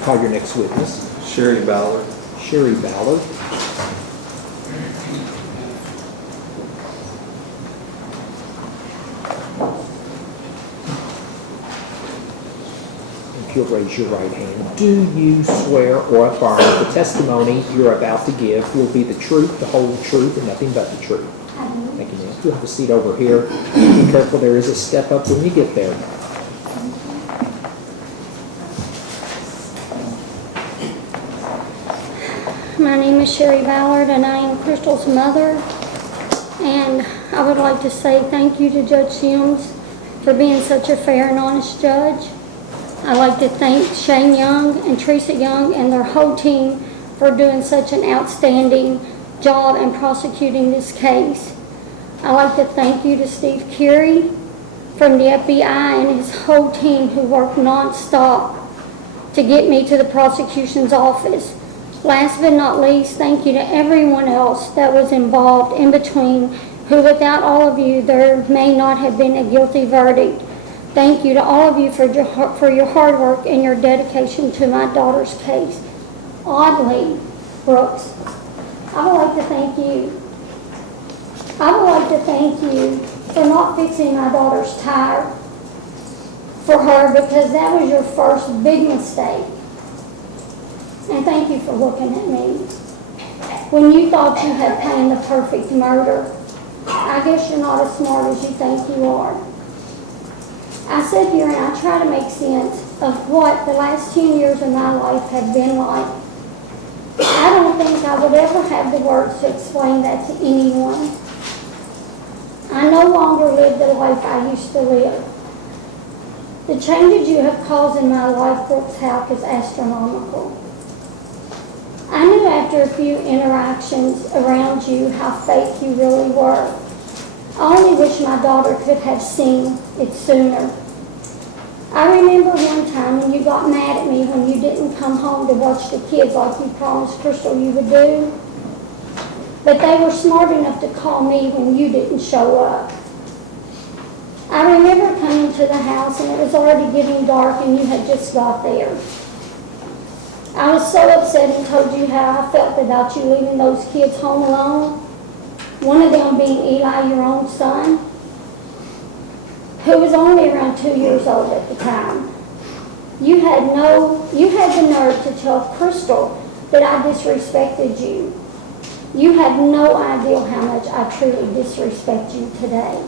call your next witness. Sherry Ballard. Sherry Ballard. If you'll raise your right hand, do you swear or affirm that the testimony you're about to give will be the truth, the whole truth, and nothing but the truth? Thank you, ma'am. You'll have a seat over here. Be careful, there is a step up when you get there. My name is Sherry Ballard, and I am Crystal's mother. And I would like to say thank you to Judge Sims for being such a fair and honest judge. I'd like to thank Shane Young and Teresa Young and their whole team for doing such an outstanding job in prosecuting this case. I'd like to thank you to Steve Curie from the FBI and his whole team who worked non-stop to get me to the prosecution's office. Last but not least, thank you to everyone else that was involved in between, who without all of you, there may not have been a guilty verdict. Thank you to all of you for your hard work and your dedication to my daughter's case. Oddly, Brooks, I would like to thank you. I would like to thank you for not fixing my daughter's tire for her, because that was your first big mistake. And thank you for looking at me. When you thought you had planned the perfect murder, I guess you're not as smart as you think you are. I sit here and I try to make sense of what the last 10 years of my life have been like. I don't think I would ever have the words to explain that to anyone. I no longer live the life I used to live. The changes you have caused in my life, Brooks Houck, is astronomical. I knew after a few interactions around you how fake you really were. I only wish my daughter could have seen it sooner. I remember one time when you got mad at me when you didn't come home to watch the kids like you promised Crystal you would do. But they were smart enough to call me when you didn't show up. I remember coming to the house and it was already getting dark and you had just got there. I was so upset and told you how I felt about you leaving those kids home alone. One of them being Eli, your own son, who was only around 2 years old at the time. You had the nerve to tell Crystal that I disrespected you. You have no idea how much I truly disrespect you today.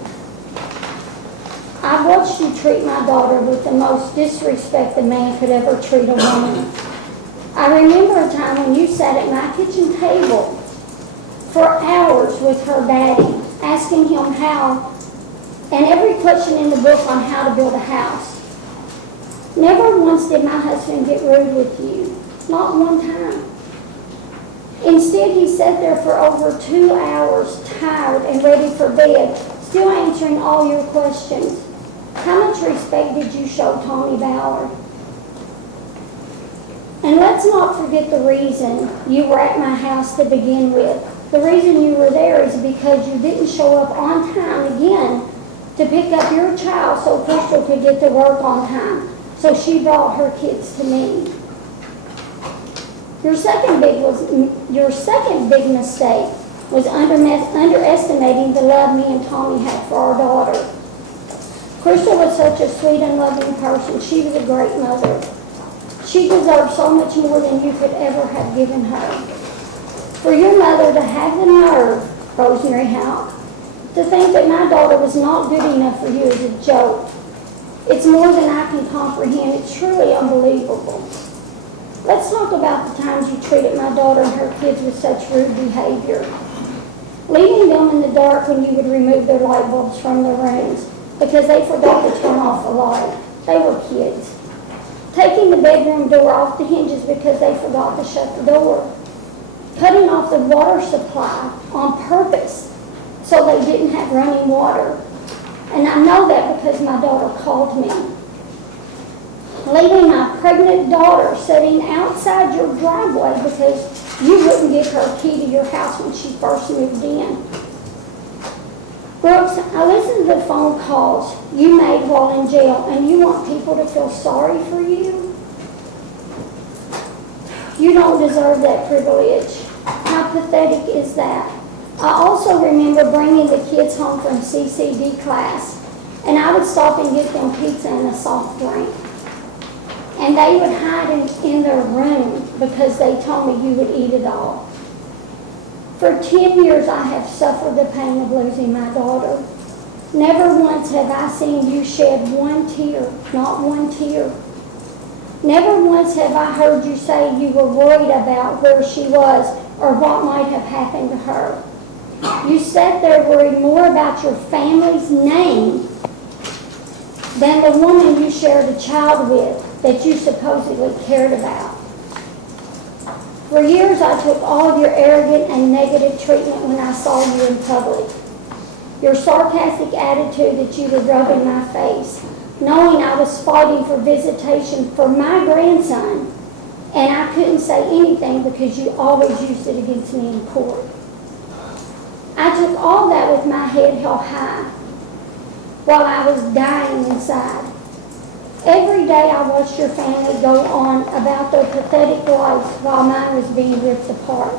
I watched you treat my daughter with the most disrespect a man could ever treat a woman. I remember a time when you sat at my kitchen table for hours with her daddy, asking him how, and every question in the book on how to build a house. Never once did my husband get rude with you, not one time. Instead, he sat there for over 2 hours, tired and ready for bed, still answering all your questions. How much respect did you show Tommy Ballard? And let's not forget the reason you were at my house to begin with. The reason you were there is because you didn't show up on time again to pick up your child so Crystal could get to work on time. So she brought her kids to me. Your second big mistake was underestimating the love me and Tommy had for our daughter. Crystal was such a sweet and loving person. She was a great mother. She deserved so much more than you could ever have given her. For your mother to have the nerve, Rosemary Houck, to think that my daughter was not good enough for you is a joke. It's more than I can comprehend. It's truly unbelievable. Let's talk about the times you treated my daughter and her kids with such rude behavior. Leaving them in the dark when you would remove their light bulbs from their rooms because they forgot to turn off the light. They were kids. Taking the bedroom door off the hinges because they forgot to shut the door. Cutting off the water supply on purpose so they didn't have running water. And I know that because my daughter called me. Leaving my pregnant daughter sitting outside your driveway because you wouldn't give her a key to your house when she first moved in. Brooks, I listened to the phone calls you made while in jail, and you want people to feel sorry for you? You don't deserve that privilege. How pathetic is that? I also remember bringing the kids home from CCD class, and I would stop and get them pizza and a soft drink. And they would hide in their room because they told me you would eat it all. For 10 years I have suffered the pain of losing my daughter. Never once have I seen you shed one tear, not one tear. Never once have I heard you say you were worried about where she was or what might have happened to her. You sat there worried more about your family's name than the woman you shared a child with that you supposedly cared about. For years I took all of your arrogant and negative treatment when I saw you in public. Your sarcastic attitude that you would rub in my face, knowing I was fighting for visitation for my grandson, and I couldn't say anything because you always used it against me in court. I took all that with my head held high while I was dying inside. Every day I watched your family go on about their pathetic lives while mine was being ripped apart.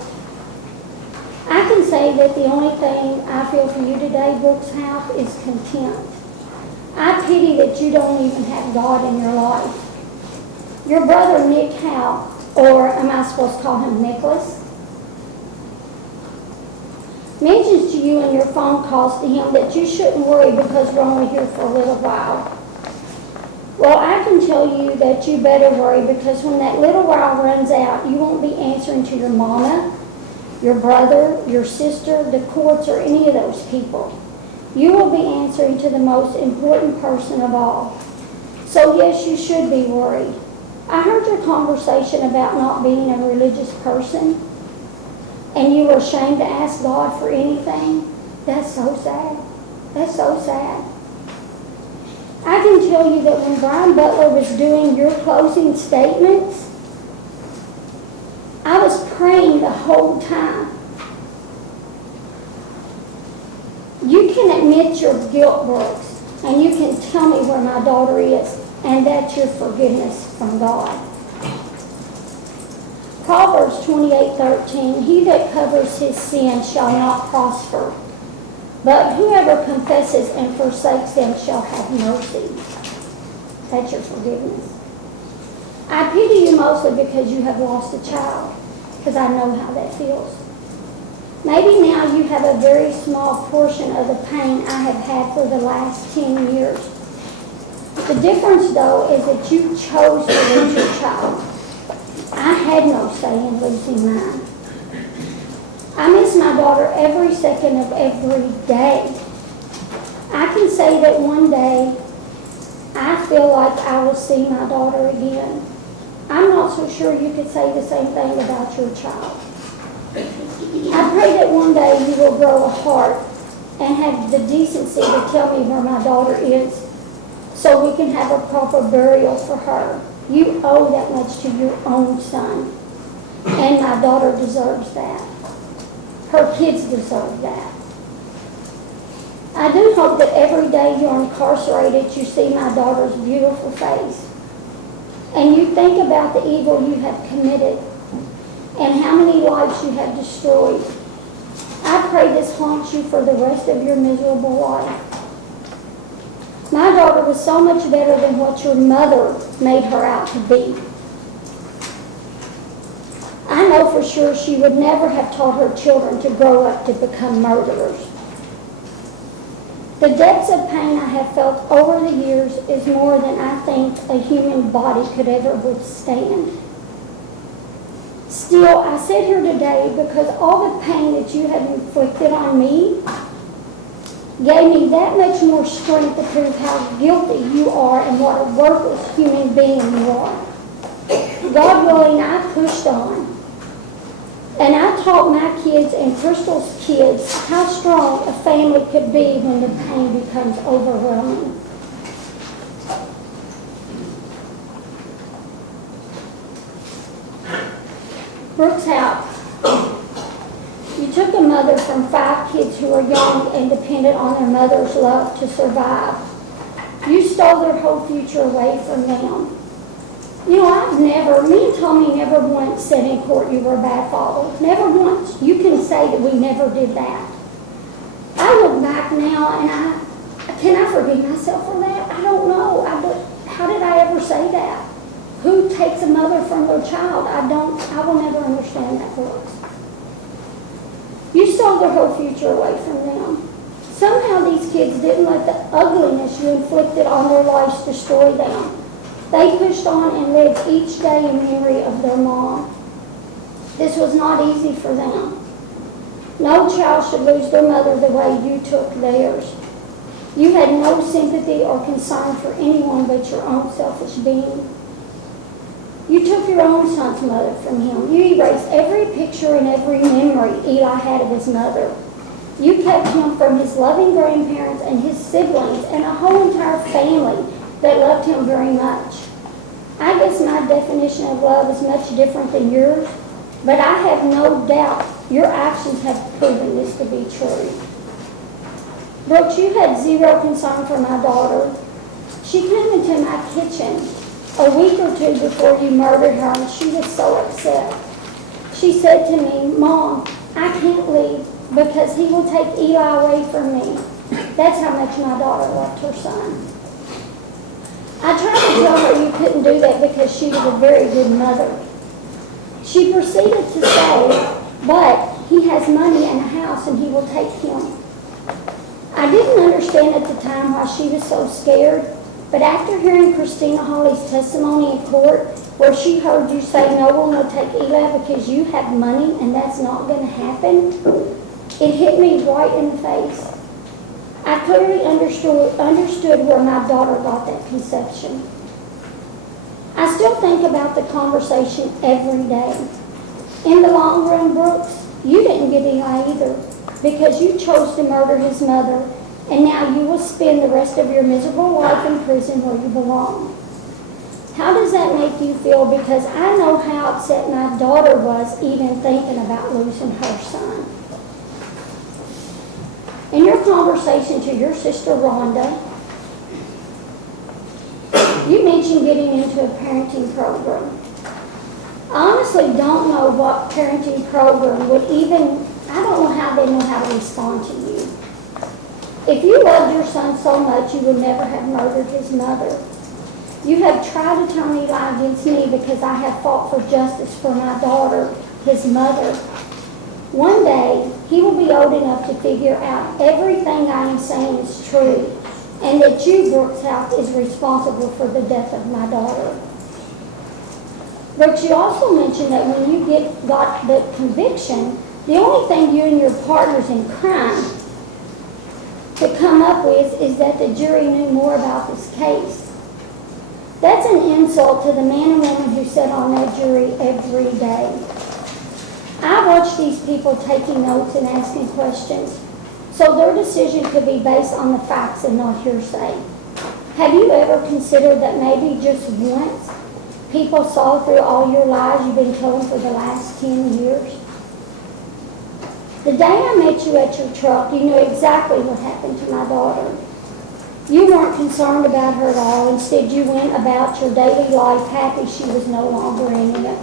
I can say that the only thing I feel for you today, Brooks Houck, is contempt. I pity that you don't even have God in your life. Your brother Nick Houck, or am I supposed to call him Nicholas, mentions to you in your phone calls to him that you shouldn't worry because we're only here for a little while. Well, I can tell you that you better worry because when that little while runs out, you won't be answering to your mama, your brother, your sister, the courts, or any of those people. You will be answering to the most important person of all. So yes, you should be worried. I heard your conversation about not being a religious person, and you were ashamed to ask God for anything. That's so sad. That's so sad. I can tell you that when Brian Butler was doing your closing statements, I was praying the whole time. You can admit your guilt, Brooks, and you can tell me where my daughter is, and that's your forgiveness from God. Proverbs 28:13, he that covers his sin shall not prosper, but whoever confesses and forsakes them shall have mercy. That's your forgiveness. I pity you mostly because you have lost a child, because I know how that feels. Maybe now you have a very small portion of the pain I have had for the last 10 years. The difference, though, is that you chose to lose your child. I had no say in losing mine. I miss my daughter every second of every day. I can say that one day I feel like I will see my daughter again. I'm not so sure you could say the same thing about your child. I pray that one day you will grow a heart and have the decency to tell me where my daughter is so we can have a proper burial for her. You owe that much to your own son, and my daughter deserves that. Her kids deserve that. I do hope that every day you're incarcerated, you see my daughter's beautiful face, and you think about the evil you have committed and how many lives you have destroyed. I pray this haunts you for the rest of your miserable life. My daughter was so much better than what your mother made her out to be. I know for sure she would never have taught her children to grow up to become murderers. The depths of pain I have felt over the years is more than I think a human body could ever withstand. Still, I sit here today because all the pain that you have inflicted on me gave me that much more strength to prove how guilty you are and what a worthless human being you are. God willing, I pushed on. And I taught my kids and Crystal's kids how strong a family could be when the pain becomes overwhelming. Brooks Houck, you took a mother from 5 kids who were young and dependent on their mother's love to survive. You stole their whole future away from them. You know, me and Tommy never once said in court you were a bad father. Never once. You can say that we never did that. I look back now and can I forgive myself for that? I don't know. How did I ever say that? Who takes a mother from their child? I will never understand that, Brooks. You stole their whole future away from them. Somehow these kids didn't let the ugliness you inflicted on their lives destroy them. They pushed on and lived each day in memory of their mom. This was not easy for them. No child should lose their mother the way you took theirs. You had no sympathy or concern for anyone but your own selfish being. You took your own son's mother from him. You erased every picture and every memory Eli had of his mother. You kept him from his loving grandparents and his siblings and a whole entire family that loved him very much. I guess my definition of love is much different than yours, but I have no doubt your actions have proven this to be true. Brooks, you had zero concern for my daughter. She came into my kitchen a week or two before you murdered her, and she was so upset. She said to me, "Mom, I can't leave because he will take Eli away from me." That's how much my daughter loved her son. I tried to tell her you couldn't do that because she was a very good mother. She proceeded to say, "But he has money and a house and he will take him." I didn't understand at the time why she was so scared, but after hearing Christina Hawley's testimony in court, where she heard you say no one will take Eli because you have money and that's not going to happen, it hit me right in the face. I clearly understood where my daughter got that conception. I still think about the conversation every day. In the long run, Brooks, you didn't get Eli either because you chose to murder his mother, and now you will spend the rest of your miserable life in prison where you belong. How does that make you feel? Because I know how upset my daughter was even thinking about losing her son. In your conversation to your sister Rhonda, you mentioned getting into a parenting program. I honestly don't know what parenting program would even, I don't know how they know how to respond to you. If you loved your son so much, you would never have murdered his mother. You have tried to turn Eli against me because I have fought for justice for my daughter, his mother. One day, he will be old enough to figure out everything I am saying is true, and that you, Brooks Houck, is responsible for the death of my daughter. Brooks, you also mentioned that when you got the conviction, the only thing you and your partners in crime could come up with is that the jury knew more about this case. That's an insult to the man and woman who sit on that jury every day. I watch these people taking notes and asking questions, so their decision could be based on the facts and not hearsay. Have you ever considered that maybe just once people saw through all your lies you've been telling for the last 10 years? The day I met you at your truck, you knew exactly what happened to my daughter. You weren't concerned about her at all. Instead, you went about your daily life happy she was no longer in it.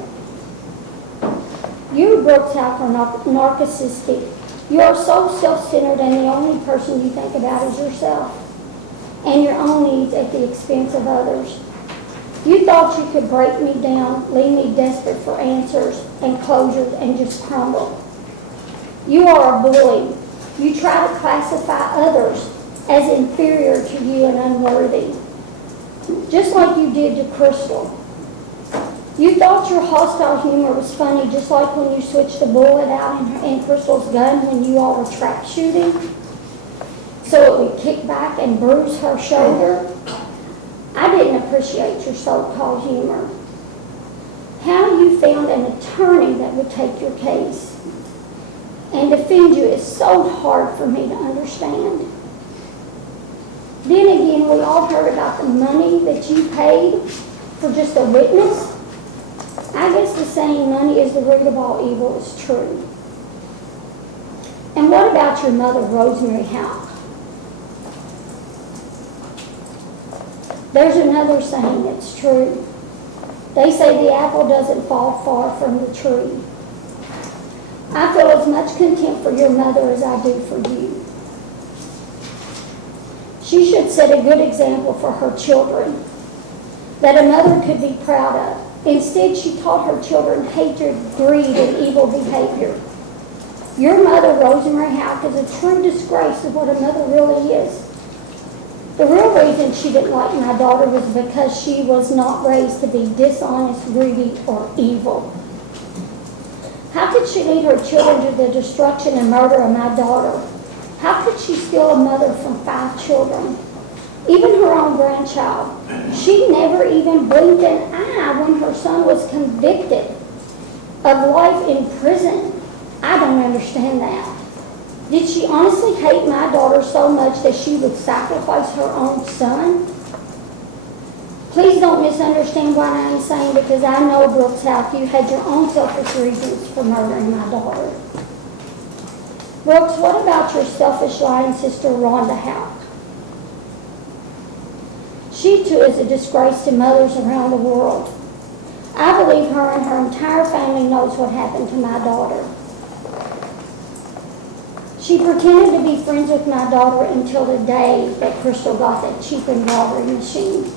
You, Brooks Houck, are narcissistic. You are so self-centered, and the only person you think about is yourself and your own needs at the expense of others. You thought you could break me down, leave me desperate for answers and closures, and just crumble. You are a bully. You try to classify others as inferior to you and unworthy, just like you did to Crystal. You thought your hostile humor was funny, just like when you switched the bullet out in Crystal's gun when you all were trap shooting, so it would kick back and bruise her shoulder. I didn't appreciate your so-called humor. How you found an attorney that would take your case and defend you is so hard for me to understand. Then again, we all heard about the money that you paid for just a witness. I guess the saying, money is the root of all evil, is true. And what about your mother, Rosemary Houck? There's another saying that's true. They say the apple doesn't fall far from the tree. I feel as much contempt for your mother as I do for you. She should set a good example for her children that a mother could be proud of. Instead, she taught her children hatred, greed, and evil behavior. Your mother, Rosemary Houck, is a true disgrace of what a mother really is. The real reason she didn't like my daughter was because she was not raised to be dishonest, greedy, or evil. How could she lead her children to the destruction and murder of my daughter? How could she steal a mother from 5 children? Even her own grandchild. She never even blinked an eye when her son was convicted of life in prison. I don't understand that. Did she honestly hate my daughter so much that she would sacrifice her own son? Please don't misunderstand what I'm saying, because I know, Brooks Houck, you had your own selfish reasons for murdering my daughter. Brooks, what about your selfish lying sister, Rhonda Houck? She too is a disgrace to mothers around the world. I believe her and her entire family knows what happened to my daughter. She pretended to be friends with my daughter until the day that Crystal got that cheap embroidery machine.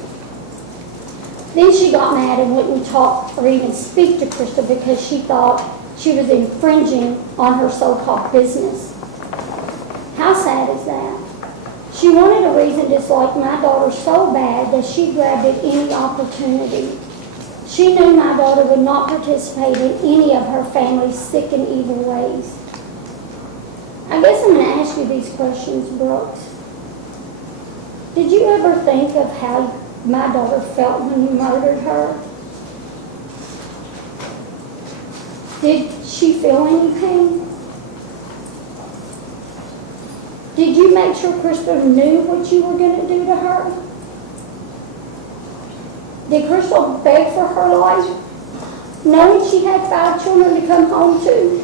Then she got mad and wouldn't talk or even speak to Crystal because she thought she was infringing on her so-called business. How sad is that? She wanted a reason to dislike my daughter so bad that she grabbed at any opportunity. She knew my daughter would not participate in any of her family's sick and evil ways. I guess I'm going to ask you these questions, Brooks. Did you ever think of how my daughter felt when you murdered her? Did she feel any pain? Did you make sure Crystal knew what you were going to do to her? Did Crystal beg for her life, knowing she had 5 children to come home to,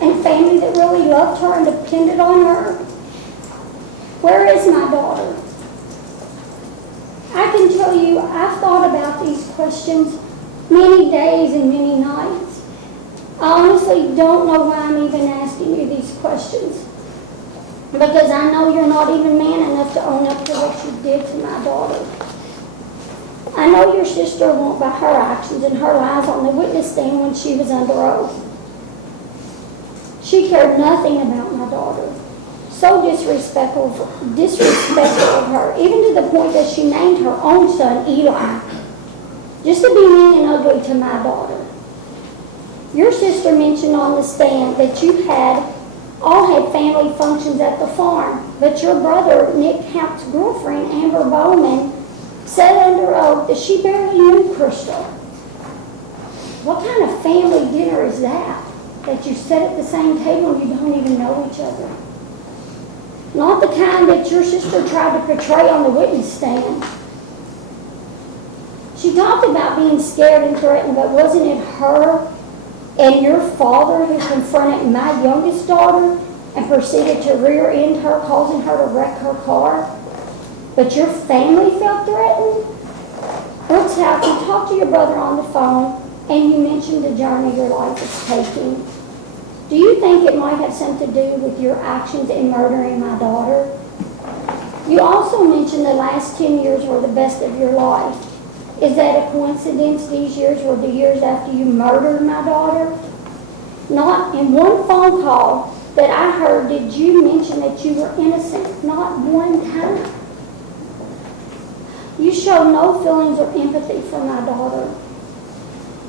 and family that really loved her and depended on her? Where is my daughter? I can tell you, I've thought about these questions many days and many nights. I honestly don't know why I'm even asking you these questions, because I know you're not even man enough to own up to what you did to my daughter. I know your sister won't by her actions and her lies on the witness stand when she was under oath. She cared nothing about my daughter. So disrespectful of her, even to the point that she named her own son Eli, just to be mean and ugly to my daughter. Your sister mentioned on the stand that you all had family functions at the farm, but your brother, Nick Houck's girlfriend, Amber Bowman, said under oath that she barely knew Crystal. What kind of family dinner is that you sit at the same table and you don't even know each other? Not the kind that your sister tried to portray on the witness stand. She talked about being scared and threatened, but wasn't it her and your father who confronted my youngest daughter and proceeded to rear-end her, causing her to wreck her car? But your family felt threatened? Brooks Houck, you talked to your brother on the phone, and you mentioned the journey your life is taking. Do you think it might have something to do with your actions in murdering my daughter? You also mentioned the last 10 years were the best of your life. Is that a coincidence these years were the years after you murdered my daughter? Not in one phone call that I heard did you mention that you were innocent, not one time. You show no feelings or empathy for my daughter.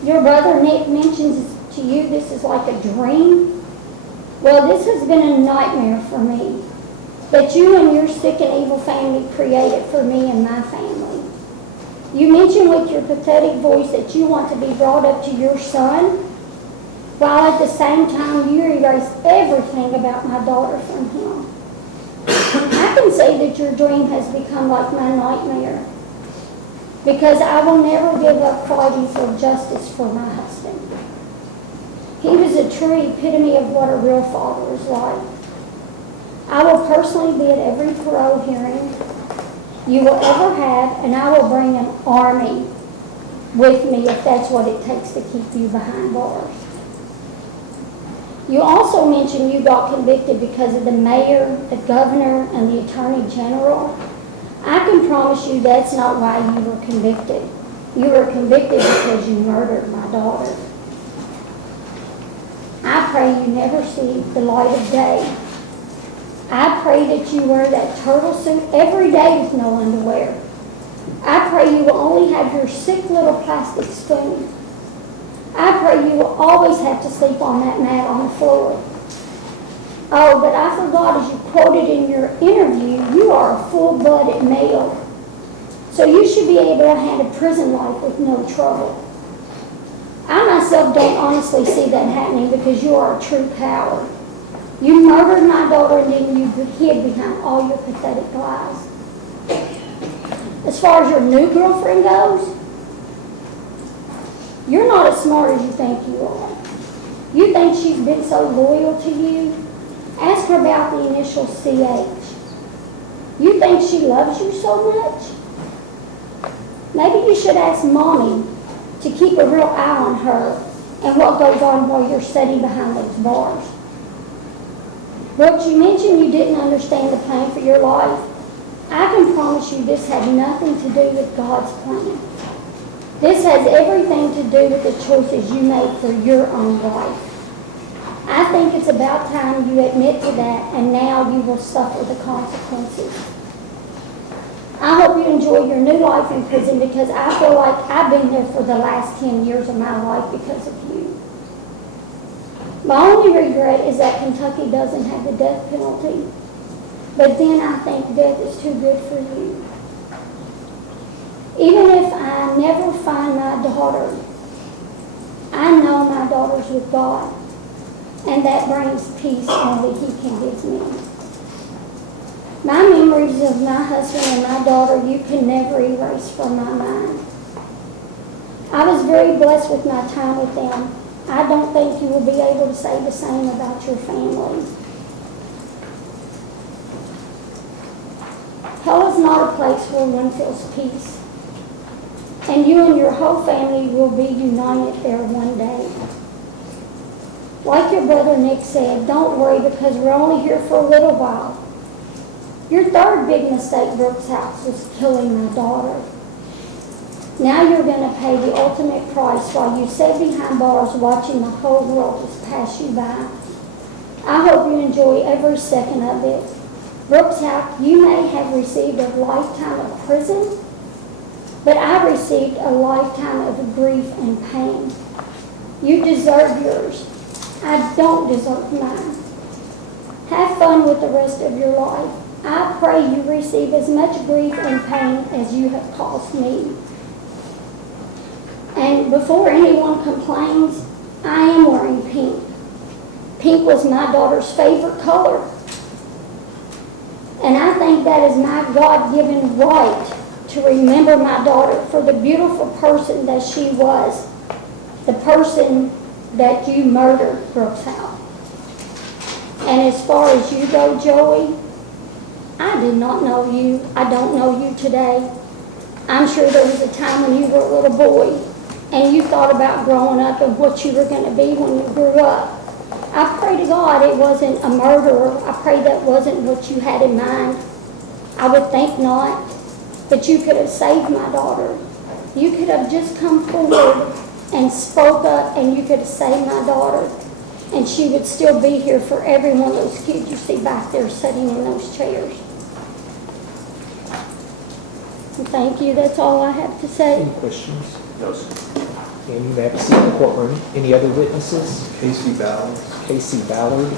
Your brother Nick mentions to you this is like a dream. Well, this has been a nightmare for me that you and your sick and evil family created for me and my family. You mention with your pathetic voice that you want to be brought up to your son, while at the same time you erase everything about my daughter from him. I can say that your dream has become like my nightmare, because I will never give up fighting for justice for my husband. He was a true epitome of what a real father is like. I will personally be at every parole hearing you will ever have, and I will bring an army with me if that's what it takes to keep you behind bars. You also mentioned you got convicted because of the mayor, the governor, and the attorney general. I can promise you that's not why you were convicted. You were convicted because you murdered my daughter. I pray you never see the light of day. I pray that you wear that turtle suit every day with no underwear. I pray you will only have your sick little plastic spoon. I pray you will always have to sleep on that mat on the floor. Oh, but I forgot, as you quoted in your interview, you are a full-blooded male. So you should be able to handle prison life with no trouble. I myself don't honestly see that happening because you are a true coward. You murdered my daughter and then you hid behind all your pathetic lies. As far as your new girlfriend goes, you're not as smart as you think you are. You think she's been so loyal to you? Ask her about the initial CH. You think she loves you so much? Maybe you should ask Mommy to keep a real eye on her and what goes on while you're sitting behind those bars. Brooks, you mentioned you didn't understand the plan for your life. I can promise you this had nothing to do with God's plan. This has everything to do with the choices you made for your own life. I think it's about time you admit to that, and now you will suffer the consequences. I hope you enjoy your new life in prison because I feel like I've been there for the last 10 years of my life because of you. My only regret is that Kentucky doesn't have the death penalty. But then I think death is too good for you. Even if I never find my daughter, I know my daughter's with God. And that brings peace only He can give me. My memories of my husband and my daughter you can never erase from my mind. I was very blessed with my time with them. I don't think you will be able to say the same about your family. Hell is not a place where one feels peace. And you and your whole family will be united there one day. Like your brother Nick said, don't worry because we're only here for a little while. Your third big mistake, Brooks Houck, was killing my daughter. Now you're going to pay the ultimate price while you sit behind bars watching the whole world just pass you by. I hope you enjoy every second of it. Brooks Houck, you may have received a lifetime of prison, but I received a lifetime of grief and pain. You deserve yours. I don't deserve mine. Have fun with the rest of your life. I pray you receive as much grief and pain as you have caused me. And before anyone complains, I am wearing pink. Pink was my daughter's favorite color. And I think that is my God-given right to remember my daughter for the beautiful person that she was, the person that you murdered, Brooks Houck. And as far as you go, Joey, I did not know you. I don't know you today. I'm sure there was a time when you were a little boy and you thought about growing up and what you were going to be when you grew up. I pray to God it wasn't a murderer. I pray that wasn't what you had in mind. I would think not. But you could have saved my daughter. You could have just come forward and spoke up and you could have saved my daughter. And she would still be here for every one of those kids you see back there sitting in those chairs. And thank you. That's all I have to say. Any questions? No, sir. And you may have a seat in the courtroom. Any other witnesses? Casey Ballard. Casey Ballard.